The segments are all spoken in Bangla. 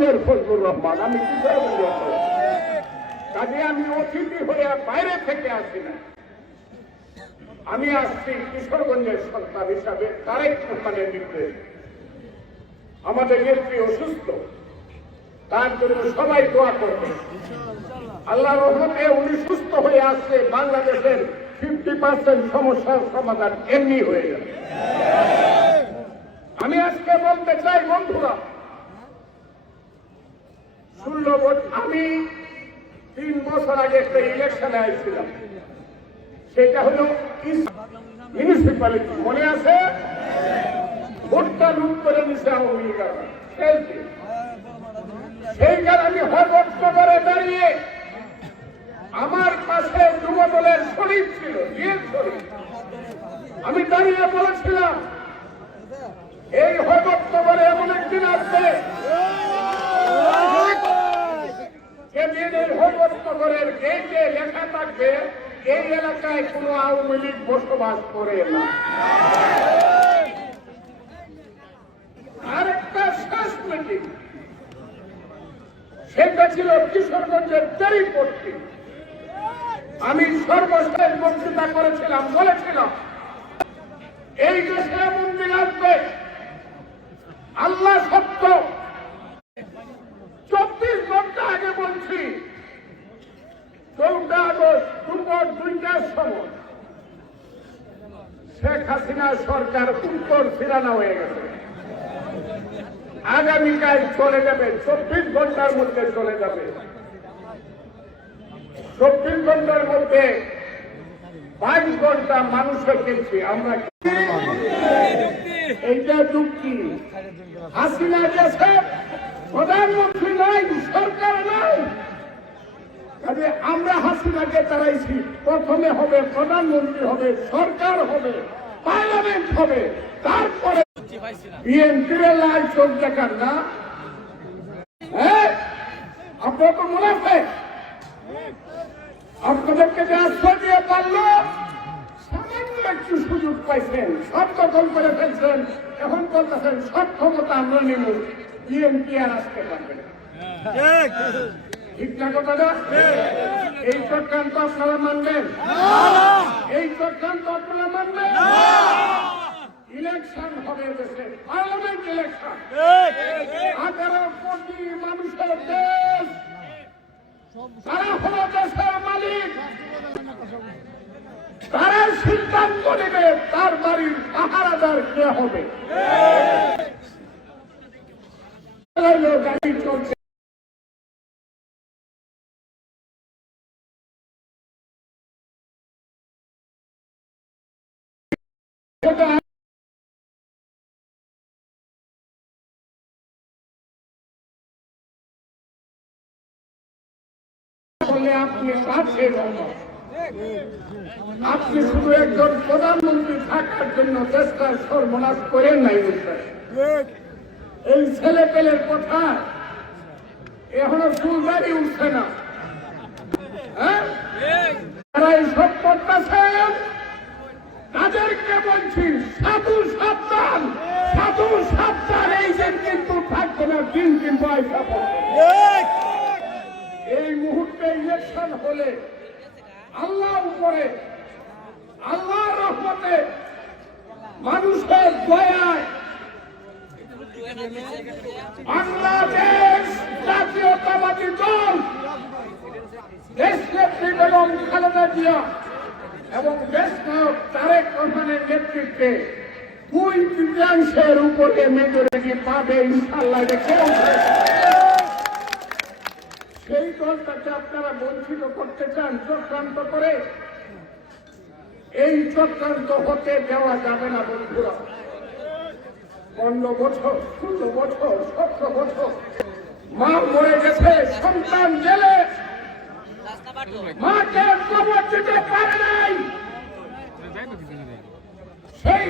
মেয়ের ফজলুর রহমান, আমি। কাজে আমি অতিথি হয়ে বাইরে থেকে আসি না। আমি আসছি কিশোরগঞ্জের সন্তান হিসাবে তারেক রহমানের নির্দেশ। আমাদের নেত্রী অসুস্থ, তার জন্য সবাই দোয়া করবে। আল্লাহ রহমতে উনি সুস্থ হয়ে আসলে বাংলাদেশের ফিফটি পার্সেন্ট সমস্যার সমাধান এমনি হয়ে যাবে আমি আজকে বলতে চাই, বন্ধুরা ষোলো আমি তিন বছর আগে একটা ইলেকশনে আইছিলাম। সেটা হলো মিউনিসিপ্যালিটি মনে আছে? ভোটটা লুট করে নিছে আওয়ামী খেলছে সেইখানে আমি হরভক্ত করে দাঁড়িয়ে আমার পাশে যুব দলের শরীর ছিল আমি দাঁড়িয়ে বলেছিলাম, এই হরভক্ত করে এমন একদিন আসবে থাকবে, এই এলাকায় কোনো আওয়ামী লীগ বসবাস করে না। আরেকটা সেটা ছিল কিশোরগঞ্জের আমি সর্বশেষ বক্তৃতা করেছিলাম, বলেছিলাম, এই দেশে এমন দিন আসবে, আল্লাহ সত্য চব্বিশ ঘণ্টা আগে বলছি চৌঠা আগস্ট দুপুর দুইটার সময় শেখ হাসিনা সরকার উত্তর ফিরানো হয়ে গেছে। আগামীকাল চলে যাবে, চব্বিশ ঘণ্টার মধ্যে চলে যাবে। চব্বিশ ঘণ্টার মধ্যে বাইশ ঘণ্টা মানুষের কিনছি আমরা এইটা যুক্তি। হাসিনা গেছে, প্রধানমন্ত্রী নাই, সরকার নাই। কাজে আমরা হাসিনাকে তারাইছি প্রথমে হবে প্রধানমন্ত্রী হবে, সরকার হবে, পার্লামেন্ট হবে, তারপরে বিএনপির লাল চোখ দেখান না। হ্যাঁ আপনার তো মনে আছে? আপনাদেরকে যে আশ্রয় দিয়ে পারল, সামান্য একটু সুযোগ পাইছেন, সব দখল করে ফেলছেন, এখন বলতেছেন সব ক্ষমতা আমরা নেব, বিএনপি আর আসতে পারবে না। এই চক্রান্ত আপনারা মানবেন? এই চক্রান্ত আপনারা মানবেন? ইলেকশন হবে দেশে, পার্লামেন্ট ইলেকশন। কোটি মানুষের দেশ, তারা হলো দেশের মালিক। তারা সিদ্ধান্ত নেবে তার বাড়ির পাহারাদার কে হবে। গাড়ি চলছে বলে আপনি পাশে যাবেন আপনি শুধু একজন প্রধানমন্ত্রী থাকার জন্য দেশটার সর্বনাশ করেন নাই এই ছেলে পেলের কথা এখনও ফুলবাড়ি উঠছে না। হ্যাঁ? তারা বলছি, সাধু সাবধান এই কিন্তু থাকবে না, দিন কিন্তু আইসা। এই মুহূর্তে ইলেকশন হলে আল্লাহ উপরে আল্লাহ রহমতে মানুষের দয়ায় বাংলাদেশ জাতীয়তাবাদী দল দেশনেত্রী বেগম খালেদা জিয়া এবং দেশ নায়ক তারেক রহমানের নেতৃত্বে দুই তৃতীয়াংশের উপরে মেজরিটি পাবে ইনশাল্লাহ কেউ সেই দলটাকে আপনারা বঞ্চিত করতে চান, চক্রান্ত করে। এই চক্রান্ত হতে দেওয়া যাবে না, বন্ধুরা। পনেরো বছর, ষোলো বছর, সতেরো বছর। মা মরে গেছে, সন্তান গেলে মাকে কবর দিতে পারে নাই। সেই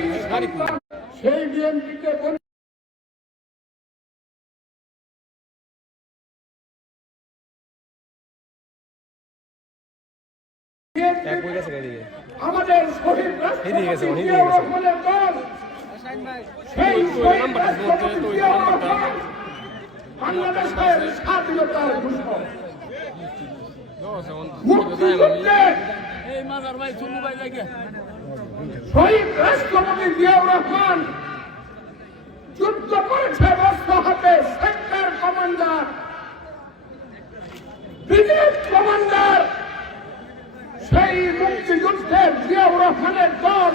সেই বিএনপিকে আমাদের শহীদ এদিকে গেছে, এদিকে গেছে। বাংলাদেশের স্বাধীনতার ঘোষক শহীদ রাষ্ট্রপতি জিয়াউর রহমান যুদ্ধ করেছে হাতে সেক্টর কমান্ডার ব্রিগেড কমান্ডার সেই মুক্তিযুদ্ধের রহমানের দল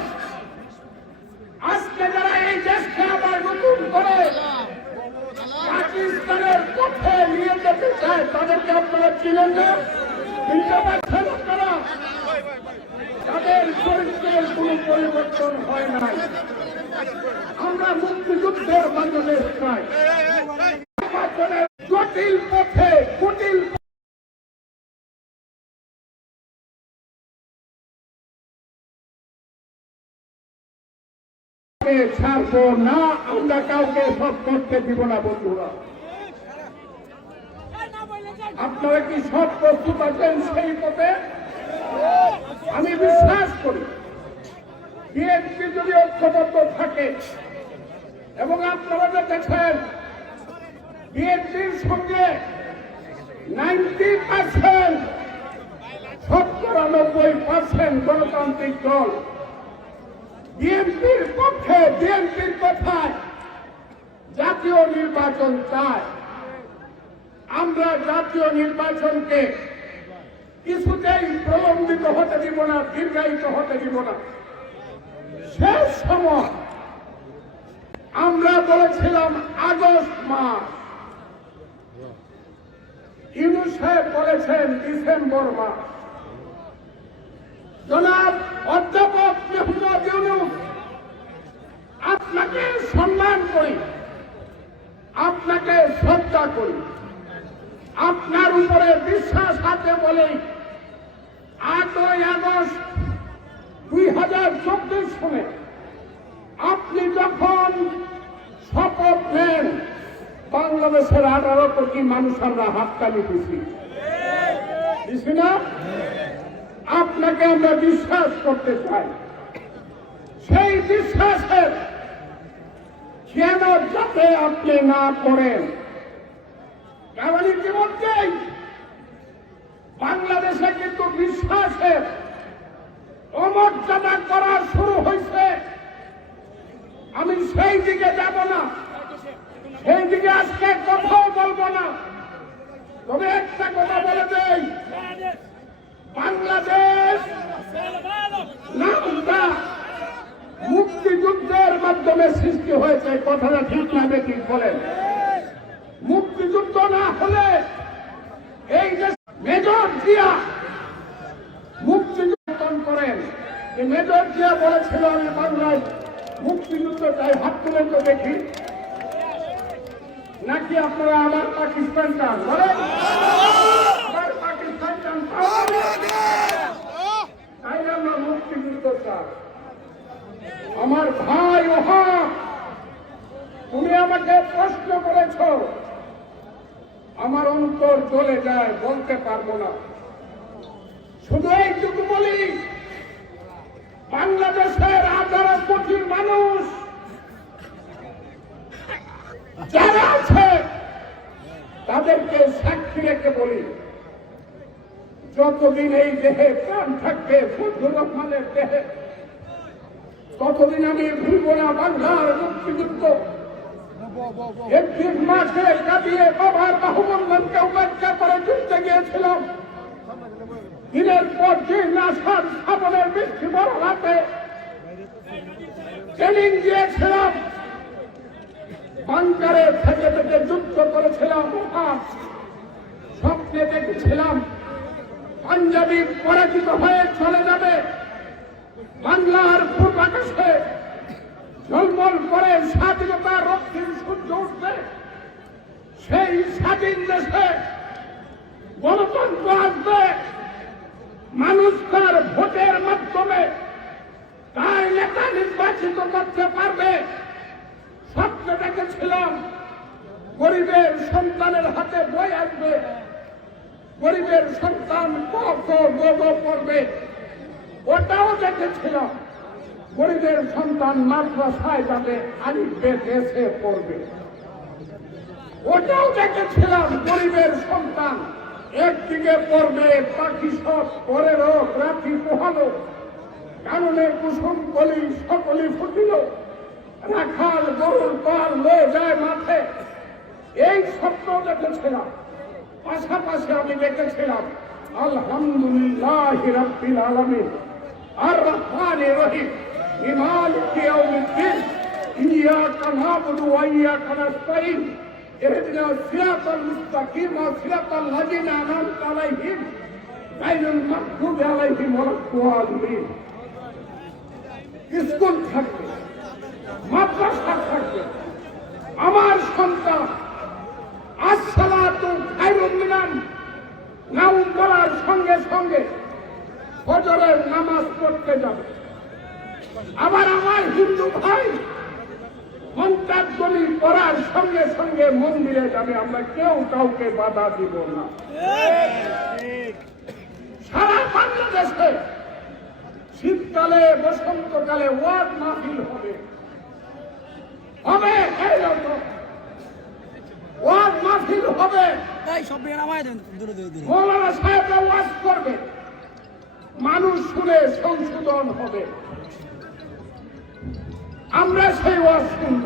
আজকে যারা এই দেশকে আবার নতুন করে পাকিস্তানের পথে নিয়ে যেতে চায়, তাদেরকে আপনারা চিনেন না। পরিবর্তন হয় নাই। আমরা মুক্তিযুদ্ধের বাংলাদেশ চাই। পথে না, আমরা কাউকে সব করতে দিব না, বন্ধুরা। আপনারা কি সব প্রস্তুত আছেন সেই পথে? আমি বিশ্বাস করি, বিএনপি যদি ঐক্যবদ্ধ থাকে এবং আপনারা যে দেখেন, বিএনপির সঙ্গে নাইনটি পার্সেন্ট, সত্তর নব্বই পার্সেন্ট গণতান্ত্রিক দল বিএনপির পক্ষে, বিএনপির কথায় জাতীয় নির্বাচন চায় আমরা জাতীয় নির্বাচনকে কিছুতেই প্রলম্বিত হতে দিব না, দীর্ঘায়িত হতে দিব না। শেষ সময় আমরা বলেছিলাম আগস্ট মাস। ইউনুস সাহেব বলেছেন ডিসেম্বর মাস। জনাব অধ্যাপক আপনাকে সম্মান করি। আপনাকে শ্রদ্ধা করি। আপনার উপরে বিশ্বাস আছে বলেই আটই আগস্ট দুই হাজার চব্বিশ সনে আপনি যখন শপথ নেন, বাংলাদেশের আঠারো কোটি মানুষ আমরা হাততালি দিছি। দিছি না? আপনাকে আমরা বিশ্বাস করতে চাই। সেই বিশ্বাসের যেন যাতে আপনি না করেন। কারণ ইতিমধ্যেই বাংলাদেশে কিন্তু বিশ্বাসের অমর্যাদা করা শুরু হয়েছে। আমি সেই দিকে যাব না। সেই দিকে আজকে কথাও বলব না। তবে একটা কথা বলে দেই। বাংলাদেশ নামটা মুক্তিযুদ্ধের মাধ্যমে সৃষ্টি হয়েছে কথাটা ঠিক না ঠিক বলেন। মুক্তিযুদ্ধ না হলে এই যে মেজর জিয়া মুক্তিযুদ্ধ করেন। এই মেজর জিয়া বলেছিল, আমি বাংলায় মুক্তিযুদ্ধ চাই, হাত তুলেন তো দেখি। নাকি আপনারা আমার পাকিস্তান চান বলেন? আমার ভাই ওহা, তুমি আমাকে প্রশ্ন করেছ। আমার অন্তর চলে যায়, বলতে পারব না। শুধু এইটুকু বলি, বাংলাদেশের আঠারো কোটি মানুষ যারা আছে, তাদেরকে সাক্ষী রেখে বলি যতদিন এই দেহে প্রাণ থাকবে ফজলুর রহমানের দেহে, ততদিন আমি ভুলব না বাংলার মুক্তিযুদ্ধ। একদিন মাঠে কাঁদিয়ে বাবার বাহুবন্ধনকে উপেক্ষা করে যুদ্ধে গিয়েছিলাম। দিনের পর দিন আসার স্থাপনের বৃষ্টি বড় হাতে ট্রেনিং দিয়েছিলাম। বাংকারে থেকে থেকে যুদ্ধ করেছিলাম। স্বপ্নে দেখেছিলাম। পাঞ্জাবি পরাজিত হয়ে চলে যাবে। বাংলার পূর্ব আকাশে ঝলমল করে স্বাধীনতা রক্তিম সূর্য উঠবে। সেই স্বাধীন দেশে গণতন্ত্র আসবে। মানুষ তার ভোটের মাধ্যমে তার নেতা নির্বাচিত করতে পারবে। স্বপ্ন দেখেছিলাম গরিবের সন্তানের হাতে বই আসবে। গরিবের সন্তান ক খ গ গ পড়বে ওটাও দেখেছিলাম। গরিবের সন্তান মাদ্রাসায় যাবে, আলিফে দেশে পড়বে। ওটাও দেখেছিলাম, গরিবের সন্তান একদিকে পড়বে পাখি সব পরের রাত্রি পোহালো। কারণে কুসুম কলি সকলি ফুটিল। রাখাল গরুর পাল লয়ে যায় মাঠে। এই স্বপ্ন দেখেছিলাম। পাশাপাশি আমি দেখেছিলাম, আলহামদুলিল্লাহ রাব্বিল আলামিন আর রহমান রহিম ইমালিক ইয়াউমিদ্দিন ইয়াকা নাবুদু ওয়া ইয়াকা নাস্তাইন ইহদিনা সিরাতাল মুস্তাকিম ওয়া সিরাতাল লাযিনা আনআমতা আলাইহিম, গায়রুল মাগদুবি আলাইহিম ওয়া লাদ্দাল্লিন। স্কুল থাকবে, মাদ্রাসা থাকবে, আমার সন্তান আসসালাতু খায়রুম মিনান। নাউম বলার সঙ্গে সঙ্গে ফজরের নামাজ পড়তে যাবে। আবার আমার হিন্দু ভাই মন্ত্রাজ্ঞলি পড়ার সঙ্গে সঙ্গে মন্দিরে যাবে। আমরা কেউ কাউকে বাধা দিব না। সারা বাংলাদেশে শীতকালে, বসন্তকালে ওয়াদ মাহফিল হবে। হবে এই রকম। ওয়াদ মাহফিল হবে। এই সব দূরে দূরে দূরে। মৌলানা সাহেবরা ওয়াজ করবে। মানুষ শুনে সংশোধন হবে। আমরা সেই ওয়াজ শুনব।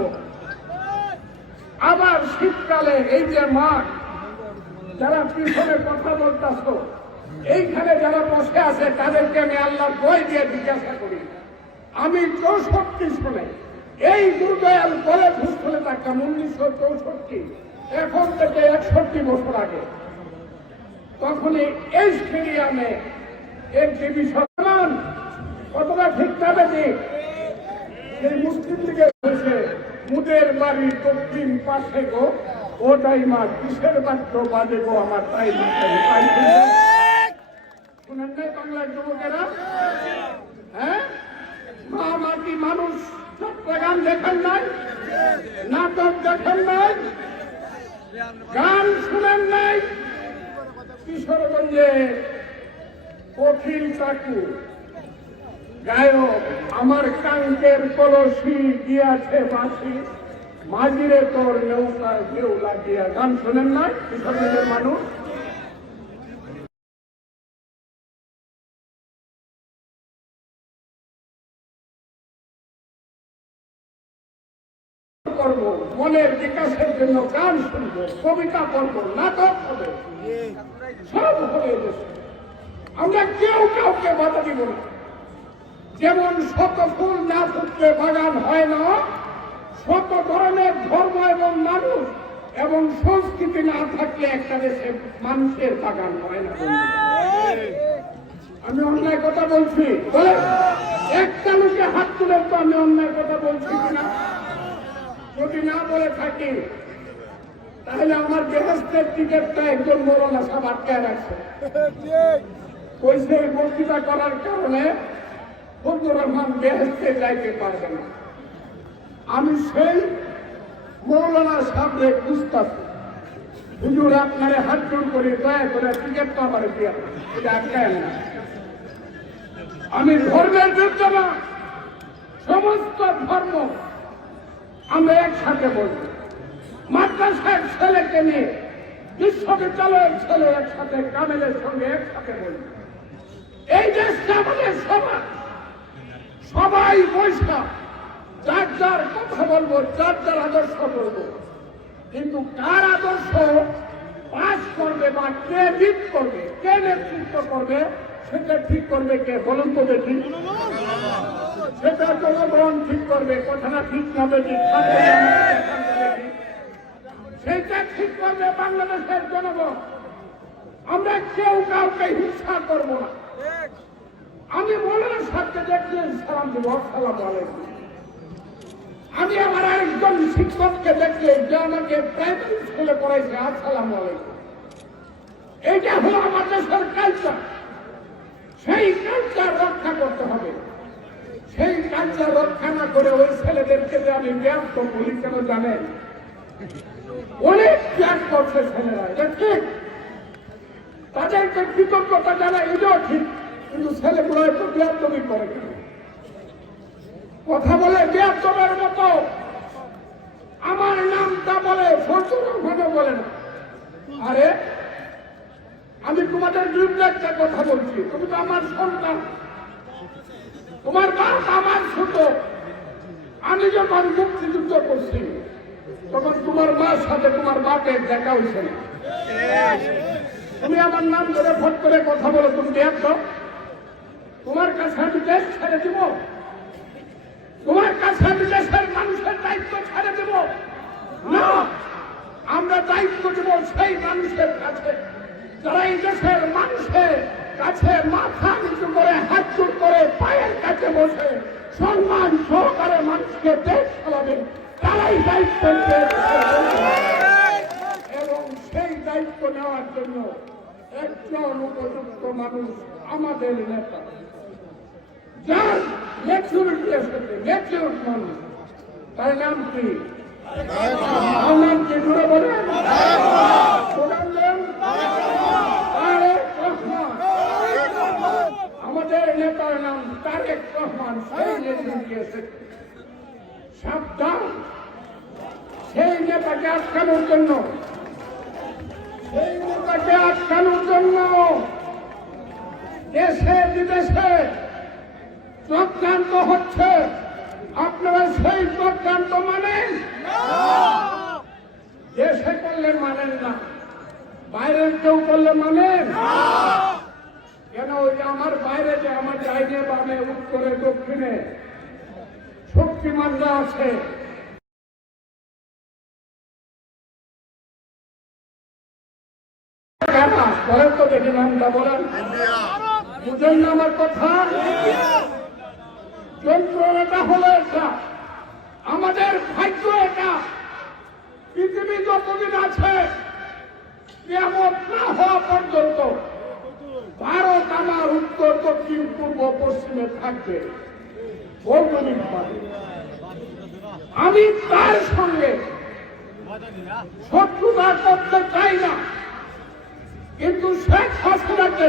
আবার শীতকালে এই যে মাঠ যারা পিছনে কথা বলতেছ এইখানে যারা বসে আছে তাদেরকে আমি আল্লাহ বই দিয়ে জিজ্ঞাসা করি। আমি চৌষট্টি শুনে এই দুর্দয়াল কলেজ হোস্টেলে থাকতাম উনিশশো চৌষট্টি এখন থেকে একষট্টি বছর আগে তখনই এই স্টেডিয়ামে একটি বিষয় কতটা ঠিক যাবে সেই মুসলিম লীগের হয়েছে মুদের বাড়ি দক্ষিণ পাশে গো। ওটাই মা কিসের বাক্য বাজে গো আমার তাই? শুনেন নাই বাংলার যুবকেরা? হ্যাঁ? মা মাটি মানুষ, চট্টগ্রাম দেখেন নাই? নাটক দেখেন নাই? গান শুনেন নাই? কিশোরগঞ্জে কঠিন চাকু। গায়ক, আমার কাঙ্কের কলসি গিয়াছে বাসি মাঝিরে তোর নৌকার ঢেউ লাগিয়া। গান শোনেন না কিশোরগঞ্জের মানুষ? করব, মনের বিকাশের জন্য গান শুনব, কবিতা পড়ব, নাটক হবে। সব হবে। আমরা কেউ কাউকে বাধা দিব না। যেমন শত ফুল না ফুটলে বাগান হয় না, শত ধরনের ধর্ম এবং মানুষ এবং সংস্কৃতি না থাকলে একটা দেশে মানুষের বাগান হয় না। আমি অন্যায় কথা বলছি বলে একটা লোকে হাত তুলে তো আমি অন্যায় কথা বলছি কিনা? যদি না বলে থাকি, তাহলে আমার বেহস্তের টিকিটটা একজন মৌলানা সাহেব আটকায় রাখছে। কইছে বক্তৃতা করার কারণে ফজলুর রহমান বেহেস্তে যাইতে পারবে না। আমি সেই মৌলানা সাহেবরে বুঝতেছি হুজুর, আপনারে হাত জোর করে দয়া করে টিকিটটা আমার এটা আটকায় না আমি ধর্মের বিরুদ্ধে না সমস্ত ধর্ম আমরা একসাথে বলব। মাদ্রাসার ছেলেকে নিয়ে বিশ্ববিদ্যালয়ের ছেলে একসাথে, কামেলের সঙ্গে একসাথে বলব। এই দেশটা আমাদের সবার সবাই বৈশা যার যার কথা বলব, যার যার আদর্শ বলব। কিন্তু কার আদর্শ? পাস করবে বা কে করবে, কে নেতৃত্ব করবে? সেটা ঠিক করবে কে? বলুন তো দেখি। সেটা জনগণ ঠিক করবে, কথাটা ঠিক না দেখি। সেটা ঠিক করবে বাংলাদেশের জনগণ। আমরা কেউ কাউকে হিংসা করব না। আমি মৌলানা সাহেবকে দেখলে সালাম দেবো, আসসালাম আলাইকুম। আমি আমার আরেকজন শিক্ষককে দেখলে যে আমাকে প্রাইমারি স্কুলে পড়াইছে, আসসালাম আলাইকুম। এইটা হলো আমার সেই কালচার রক্ষা করতে হবে। সেই কালচার রক্ষা না করে ওই ছেলেদেরকে যে আমি ব্যর্থ বলি কেন জানেন অনেক ত্যাগ করছে ছেলেরা এটা ঠিক। তাদেরকে কৃতজ্ঞতা জানা এটাও ঠিক। কিন্তু ছেলেগুলো একটু বেয়াদবি করে কথা বলে বেয়াদবের মতো। আমার নামটা বলে ফচুরও ভাবে বলে না। আরে আমি তোমাদের বিরুদ্ধে একটা কথা বলছি। তুমি তো আমার সন্তান। তোমার বাপ আমার ছোট। আমি যখন মুক্তিযুদ্ধ করছি, তখন তোমার মার সাথে তোমার বাপের দেখা হয়েছে তুমি আমার নাম ধরে ফট করে কথা বলো, তুমি দেখ তোমার কাছে আমি দেশ ছেড়ে দিব। তোমার কাছে আমি দেশের মানুষের দায়িত্ব ছেড়ে দেব। না, আমরা দায়িত্ব দেব সেই মানুষের কাছে। যারা এই দেশের মানুষের কাছে মাথা নিচু করে হাত জোর করে পায়ের কাছে বসে সম্মান সহকারে মানুষকে দেশ চালাবে তারাই দায়িত্ব এবং সেই দায়িত্ব নেওয়ার জন্য একজন উপযুক্ত মানুষ আমাদের নেতা। যার ম্যাচুরিটি এসেছে ম্যাচিউর মানুষ তার নাম কি? নাম কি? জুড়ে বলেন প্রধান নাম? তারেক রহমান। আমাদের নেতার নাম তারেক রহমান সেই নেতৃত্বে সাবধান। সেই নেতাকে আটকানোর জন্য। সেই নেতাকে আটকানোর জন্য। দেশে বিদেশে চক্রান্ত হচ্ছে। আপনারা সেই চক্রান্ত মানেন? দেশে করলে মানেন না। বাইরের কেউ করলে মানেন? কেন ওই যে আমার বাইরে যে আমার ডাইনে বামে উত্তরে দক্ষিণে? শক্তিমানরা আছে। আমাদের ভাগ্য এটা। পৃথিবী যতদিন আছে কেমন না হওয়া পর্যন্ত ভারত আমার উত্তর দক্ষিণ পূর্ব পশ্চিমে থাকবে। আমি তার সঙ্গে শত্রুতা করতে চাই না। কিন্তু শেখ হাসিনাকে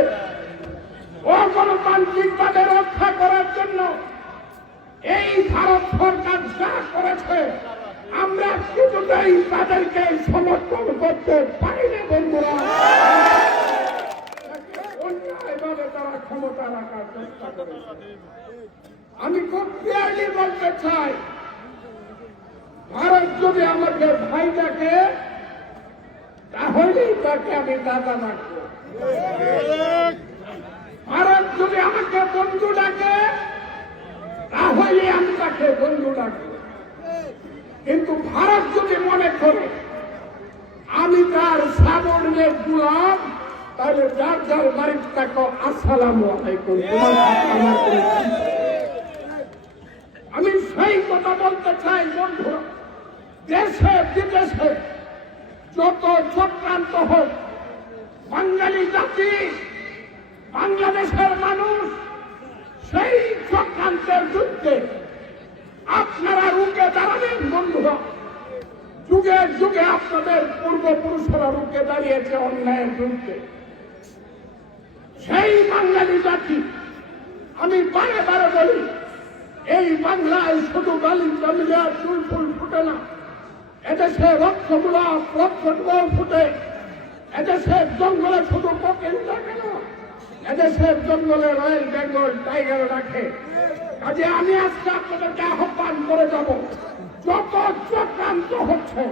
অগণতান্ত্রিকভাবে রক্ষা করার জন্য এই ভারত সরকার যা করেছে, আমরা কিছুতেই তাদেরকে সমর্থন করতে পারি না, বন্ধুরা। তারা ক্ষমতা রাখার চেষ্টা করেছে। আমি খুব ক্লিয়ারলি বলতে চাই, ভারত যদি আমাকে ভাই ডাকে, তাহলেই তাকে আমি দাদা ডাকবো ভারত যদি আমাকে বন্ধু ডাকে তাহলে আমি তাকে বন্ধু ডাকবো। কিন্তু ভারত যদি মনে করে, আমি তার সাবর্ণের গুলাম তাহলে যার যার বাড়ির তাকে আসসালাম। আমি সেই কথা বলতে চাই বন্ধু দেশে, বিদেশে যত চক্রান্ত হোক, বাঙালি জাতি, বাংলাদেশের মানুষ, সেই চক্রান্তের যুদ্ধে আপনারা রুখে দাঁড়াবেন, বন্ধুরা। যুগে যুগে আপনাদের পূর্বপুরুষরা রুখে দাঁড়িয়েছে অন্যায়ের বিরুদ্ধে সেই বাঙালি জাতি। আমি বারে বারে বলি, এই বাংলায় শুধু বালি জমিলে আর ফুল ফুটে না। এদেশে রক্ত গোলাপ রক্ত ফুটে। এদেশের জঙ্গলে শুধু কোকিল থাকে না এদেশের জঙ্গলে রয়্যাল বেঙ্গল টাইগার রাখে। কাজে আমি আজকে আপনাদেরকে আহ্বান করে যাব, যত চক্রান্ত হচ্ছে,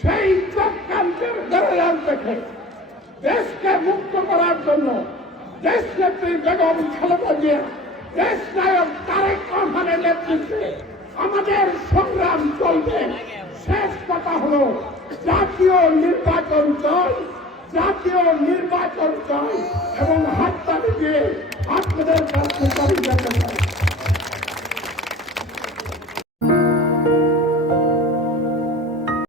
সেই চক্রান্তের বেড়াল দেখে দেশকে মুক্ত করার জন্য দেশ নেত্রী বেগম খালেদা দেশ নায়ক তারেক রহমানের নেতৃত্বে আমাদের সংগ্রাম চলবে। শেষ কথা হলো, জাতীয় নির্বাচন দল জাতীয় নির্বাচন চাই এবং হাততালি দিয়ে আপনাদের কাছে